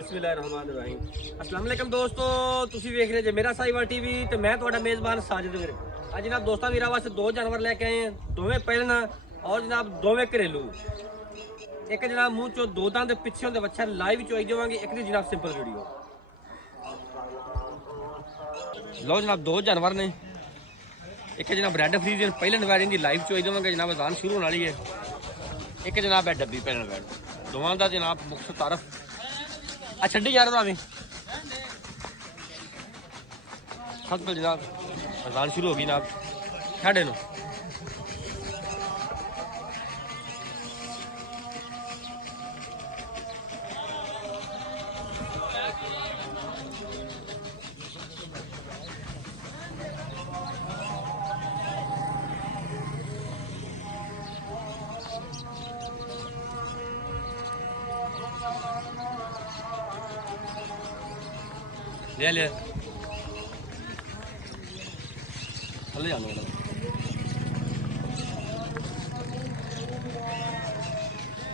ਬਿਸਮਿਲ੍ਲਾਹਿਰਰਹਿਮਾਨਿਰਰਹੀਮ। अस्सलाम वालेकुम दोस्तों, ਤੁਸੀਂ ਵੇਖ ਰਹੇ ਜੇ ਮੇਰਾ ਸਾਈਵਾਲ ਟੀਵੀ ਤੇ ਮੈਂ ਤੁਹਾਡਾ ਮੇਜ਼ਬਾਨ ਸਾਜਿਦ ਵੀਰ। ਅੱਜ ਜਨਾਬ ਦੋਸਤਾਂ ਵੀਰਾਂ ਵਾਸਤੇ ਦੋ ਜਾਨਵਰ ਲੈ ਕੇ ਆਏ ਹਾਂ, ਦੋਵੇਂ ਪਹਿਲਣਾ ਔਰ ਜਨਾਬ ਦੋਵੇਂ ਘਰੇਲੂ। ਇੱਕ ਜਨਾਬ ਮੂੰਹ ਚੋਂ ਦੋ ਦੰਦ ਪਿੱਛੇ ਹੁੰਦੇ ਬੱਚਾ ਲਾਈਵ ਚੋਈ ਜਾਵਾਂਗੇ, ਇੱਕ ਦੀ ਜਨਾਬ ਸਿੰਪਲ ਵੀਡੀਓ। ਲਓ ਜਨਾਬ ਦੋ ਜਾਨਵਰ ਨੇ, ਇੱਕ ਜਨਾਬ ਰੈੱਡ ਫਰੀਜ਼ਨ ਪਹਿਲਣ ਵੈਡਿੰਗ ਦੀ ਲਾਈਵ ਚੋਈ ਦੇਵਾਂਗੇ ਜਨਾਬ, ਅਜ਼ਾਨ ਸ਼ੁਰੂ ਹੋਣ ਵਾਲੀ ਹੈ। ਇੱਕ ਜਨਾਬ ਹੈ ਡੱਬੀ ਪਹਿਲਣ ਵੈਡ, ਦੋਵਾਂ ਦਾ ਜਨਾਬ ਮੁਖਤਸਰ ਤਾਰਫ ਆ ਛੱਡੀ ਯਾਰ ਭਾਵੇਂ ਖਤਮ ਜਨਾਬ, ਅਜ਼ਾਨ ਸ਼ੁਰੂ ਹੋ ਗਈ ਜਨਾਬ 9:30। ले ले थले जाना वाला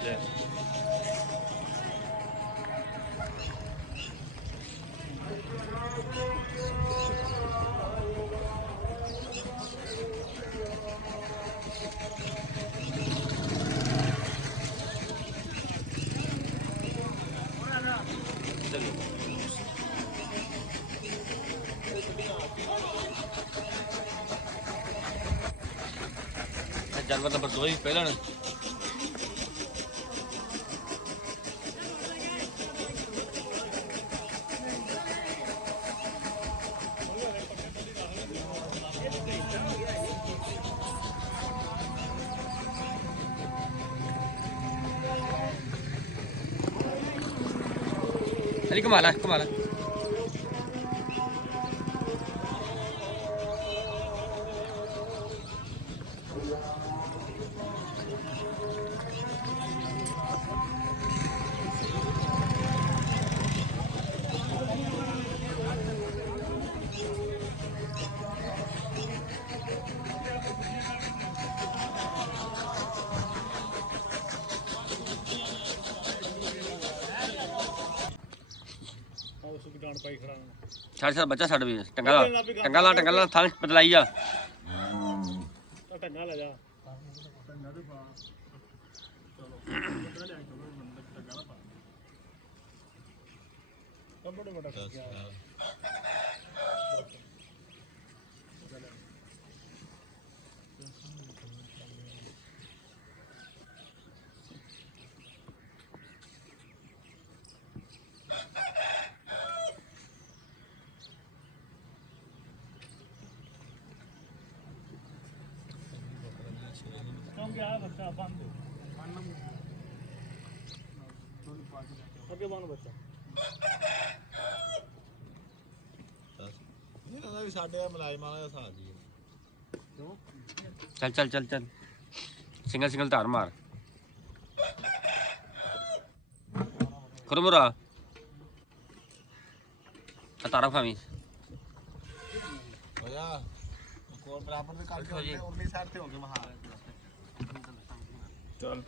ले जानवर नंबर 2 ही पहला अली कमाला कमाला छड़ छड़ बच्चा छड़ भी टंगा ला थाल बदलाई जा टंगा ला जा चल चल चल चल सिंगल सिंगल धार मार करो मुरा तारा खावी चल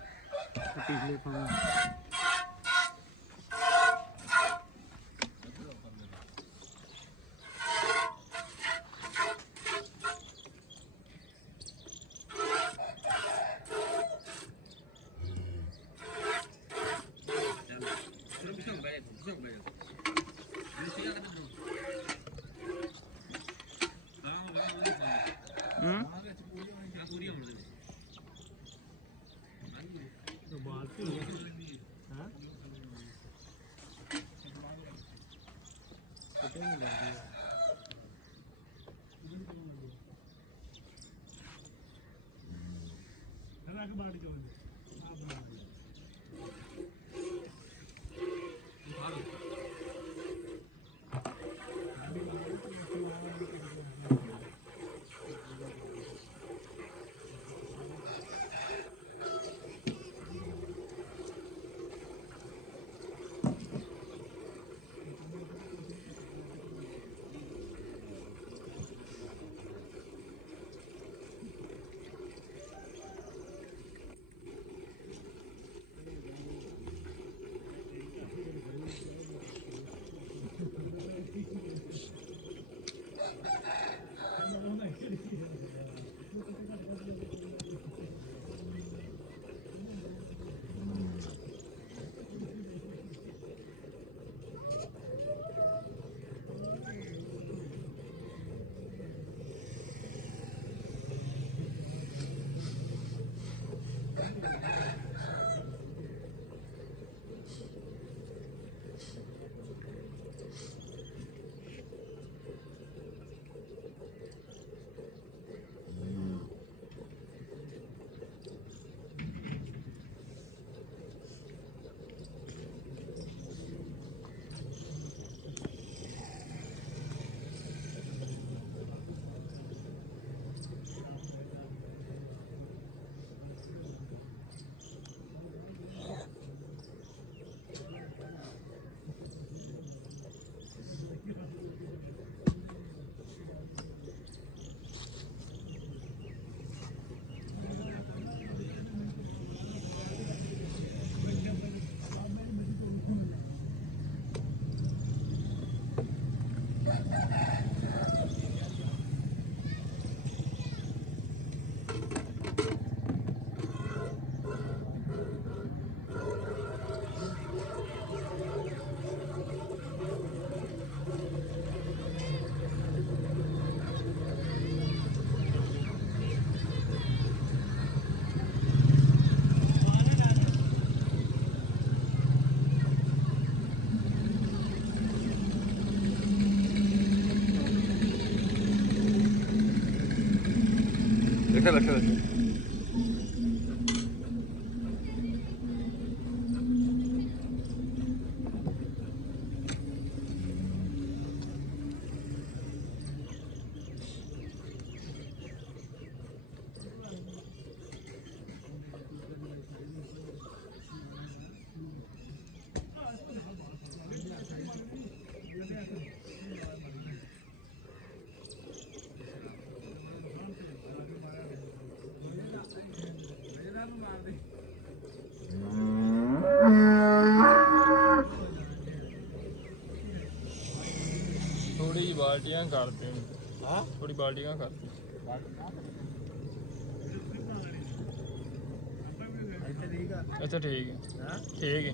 बैठे बैठे बैठे थोड़ी बाल्टियां करते हैं। हाँ थोड़ी बाल्टियां करते अच्छा ठीक है ठीक है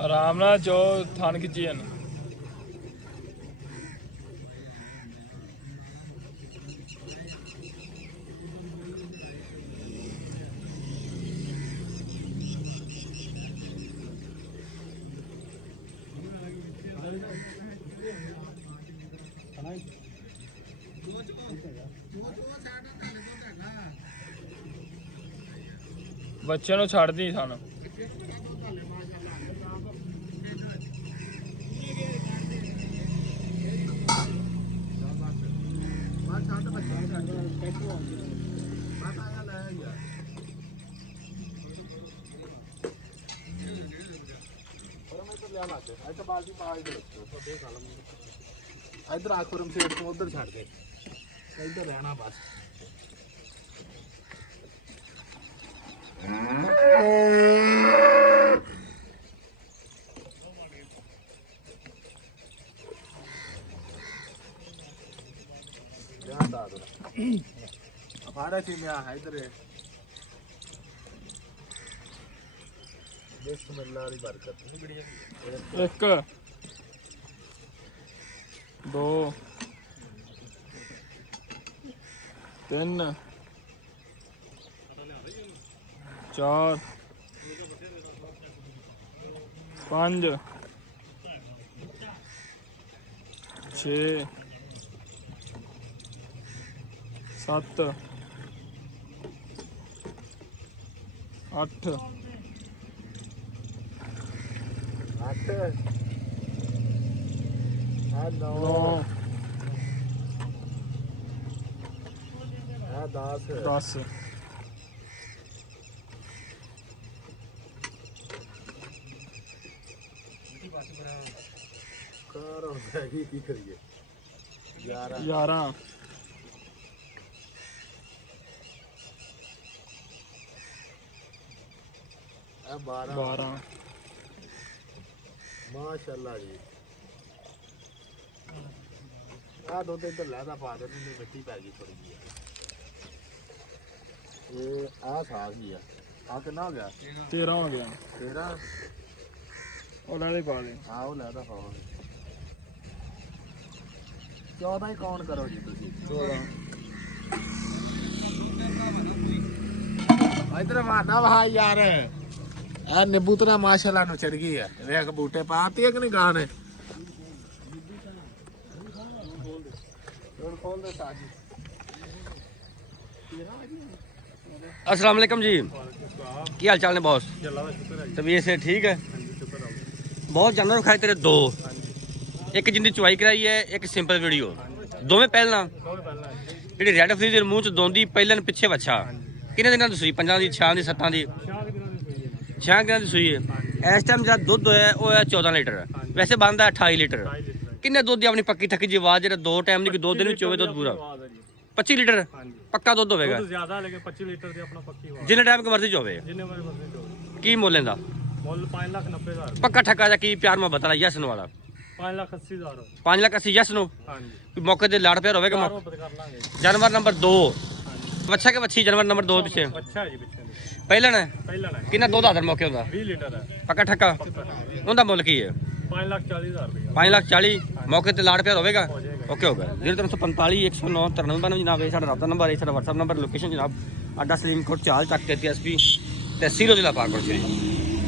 आराम नाल चो थान खिच्ची जाना बच्चे ਨੂੰ ਛੱਡਦੀ ਸਾਨੂੰ इधर आखुरम सेठ को उधर छड़ दे इधर रहना बस हमारा थी मैं इधर बिस्मिल्लाह दी बरकत एक दो तीन चार पांच छे सत्त अठ 9 10 की करिए 11 11 12 12 ਮਾਸ਼ਾਅੱਲਾ ਜੀ ਆ ਦੁੱਧ ਇੱਧਰ ਲੈਦਾ ਪਾ ਦੇ ਨੂੰ ਮਿੱਟੀ ਪੈ ਗਈ ਥੋੜੀ ਜਿਹੀ ਇਹ ਆ ਸਾਗ ਹੀ ਆ ਕਿੰਨਾ ਹੋ ਗਿਆ 13 ਹੋ ਗਿਆ 13 ਉਹ ਲੈ ਦੇ ਪਾ ਦੇ ਆ ਉਹ ਲੈਦਾ ਪਾਵਾਂਗੇ 14 ਹੀ ਕਾਊਂਟ ਕਰੋ ਜੀ ਤੁਸੀਂ 14 ਇਧਰ ਮਾਨਾ ਵਾ ਯਾਰ ਆ ਨਿੰਬੂ ਤਨਾ ਮਾਸ਼ਾਅੱਲਾ ਨੂੰ ਚੜ ਗਈ ਆ ਵੇਖ ਬੂਟੇ ਪਾਤੀ ਆ ਕਿ ਨਹੀਂ ਗਾਂ ਨੇ ਖੋਲ ਦੇ ਸਾਜੀ अस्सलाम वालेकुम जी ਕੀ ਹਾਲ ਚਾਲ ਨੇ ਬੌਸ ਅੱਲਾਹ ਦਾ ਸ਼ੁਕਰ ਹੈ ਤਬੀਅਤ ਸੇ ਠੀਕ ਹੈ ਹਾਂਜੀ ਸ਼ੁਕਰ ਹੈ ਬਹੁਤ ਜਾਨਵਰ ਖਾਏ ਤੇਰੇ ਦੋ ਇੱਕ ਜਿੰਦੀ ਚੁਆਈ ਕਰਾਈ ਹੈ ਇੱਕ ਸਿੰਪਲ ਵੀਡੀਓ ਦੋਵੇਂ ਪਹਿਲਾਂ ਜਿਹੜੀ ਰੈੱਡ ਫਰੀਜ਼ ਦੇ ਮੂੰਹ ਚ ਦੋਂਦੀ ਪਹਿਲਾਂ ਪਿੱਛੇ ਵੱਛਾ ਕਿੰਨੇ ਦਿਨਾਂ ਦੀ ਸੂਈ 5 ਦੀ 6 ਦੀ 7 ਦੀ 6 ਦਿਨਾਂ ਦੀ ਸੂਈ ਹੈ ਇਸ ਟਾਈਮ ਜਿਹੜਾ ਦੁੱਧ ਹੋਇਆ ਉਹ ਹੈ 14 ਲੀਟਰ ਵੈਸੇ ਬਣਦਾ 28 ਲੀਟਰ ਕਿੰਨੇ ਦੁੱਧ ਦੀ ਆਪਣੀ ਪੱਕੀ ਠੱਕੀ ਜੀ ਆਵਾਜ਼ ਜਿਹੜਾ ਦੋ ਟਾਈਮ ਦੀ 2 ਦਿਨ ਵਿੱਚ ਹੋਵੇ ਦੁੱਧ ਪੂਰਾ 25 ਲੀਟਰ ਪੱਕਾ ਦੁੱਧ ਹੋਵੇਗਾ ਜ਼ਿਆਦਾ ਲੇਕਿਨ 25 ਲੀਟਰ ਦੀ ਆਪਣਾ ਪੱਕੀ ਹੋਵੇ ਜਿੰਨੇ ਟਾਈਮ ਮਰਜ਼ੀ ਚ ਹੋਵੇ ਜਿੰਨੇ ਵਾਰ ਮਰਜ਼ੀ ਹੋਵੇ ਕੀ ਮੁੱਲ ਇਹਦਾ ਮੁੱਲ 5,90,000 ਪੱਕਾ ਠੱਕਾ ਜਾਂ ਕੀ ਪਿਆਰ ਮੁਹੱਬਤ ਵਾਲਾ ਯਸ ਨੂੰ ਵਾਲਾ 5,80,000 5 ਲੱਖ 80 ਯਸ ਨੂੰ ਹਾਂਜੀ ਮੌਕੇ ਤੇ ਲੜ ਪਿਆਰ ਹੋਵੇਗਾ ਮੁਹੱਬਤ ਕਰ ਲਾਂਗੇ ਜਾਨਵਰ ਨੰਬਰ 2 ਵੱਛਾ ਕੇ ਵੱਛੀ ਜਾਨਵਰ ਨੰਬਰ 2 ਪਿੱਛੇ ਅੱਛਾ ਜੀ ਪਿੱਛੇ ਪਹਿਲਾਂ ਨੇ ਪਹਿਲਾਂ ਨਾ ਕਿੰਨਾ ਦੁੱਧ ਆਦਰ ਮੌਕੇ ਹੁੰਦਾ 20 ਲੀਟਰ ਹੈ ਪੱਕਾ ਠੱਕਾ ਉਹਦਾ ਮੁੱਲ ਕੀ ਹੈ 5,40,000 ਰੁਪਏ 5 ਲੱਖ 40 ਮੌਕੇ ਤੇ ਲਾੜ ਪਿਆਰ ਹੋਵੇਗਾ ਓਕੇ ਹੋ ਗਿਆ 0345 109 93 ਜਨਾਬ ਇਹ ਸਾਡਾ ਰਾਬਤਾ ਨੰਬਰ ਹੈ ਸਾਡਾ WhatsApp ਨੰਬਰ ਲੋਕੇਸ਼ਨ ਜਨਾਬ ਅੱਡਾ ਸਲੀਮ ਕੋਟ ਚਾਲ ਚੱਕ ਕੇ ਐਸਪੀ ਤਹਿਸੀਲ ਜ਼ਿਲ੍ਹਾ ਪਾਕਪੁਰ ਸ਼੍ਰੀ